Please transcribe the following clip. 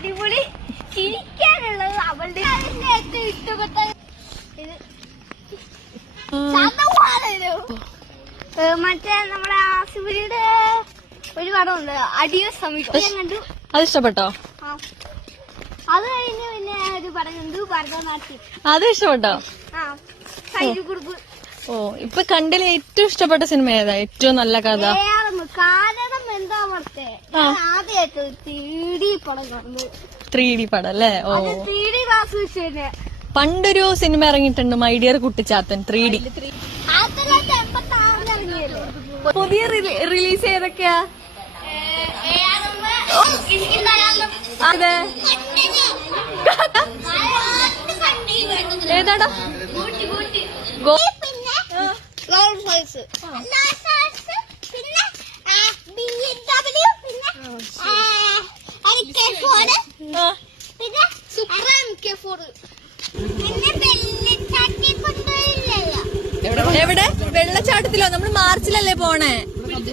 അടിപൊളി ചിരിക്കാനുള്ളത് അവളുടെ ഏറ്റവും ഇഷ്ടപ്പെട്ട മറ്റേ നമ്മുടെ ആസിഫലിയുടെ ഒരു പടമുണ്ട് അടിയോ സമീപം കണ്ടു. അത് ഇഷ്ടപ്പെട്ടോ? അത് കഴിഞ്ഞ് പിന്നെ ഒരു പടം കണ്ടു ഭരതനാട്യം. അത് ഇഷ്ടപ്പെട്ടോ? ഓ ഇപ്പൊ കണ്ടില്ല ഏറ്റവും ഇഷ്ടപ്പെട്ട സിനിമ ഏതാ? ഏറ്റവും നല്ല കഥ? കാരണം എന്താ പറഞ്ഞേ ആദ്യമായിട്ട് 3D പടം കണ്ടു. 3D പടം അല്ലേ? ഓ 3D ക്ലാസ് വെച്ച് തന്നെ പണ്ടൊരു സിനിമ ഇറങ്ങിയിട്ടുണ്ട് മൈ ഡിയർ കുട്ടിച്ചാത്തൻ 3D. പുതിയ റിലീസ് ഏതൊക്കെയാ? അതെ ഏതാടാ? എവിടെ? വെള്ളച്ചാട്ടത്തിലോ? നമ്മള് മാർച്ചിലല്ലേ പോണേ?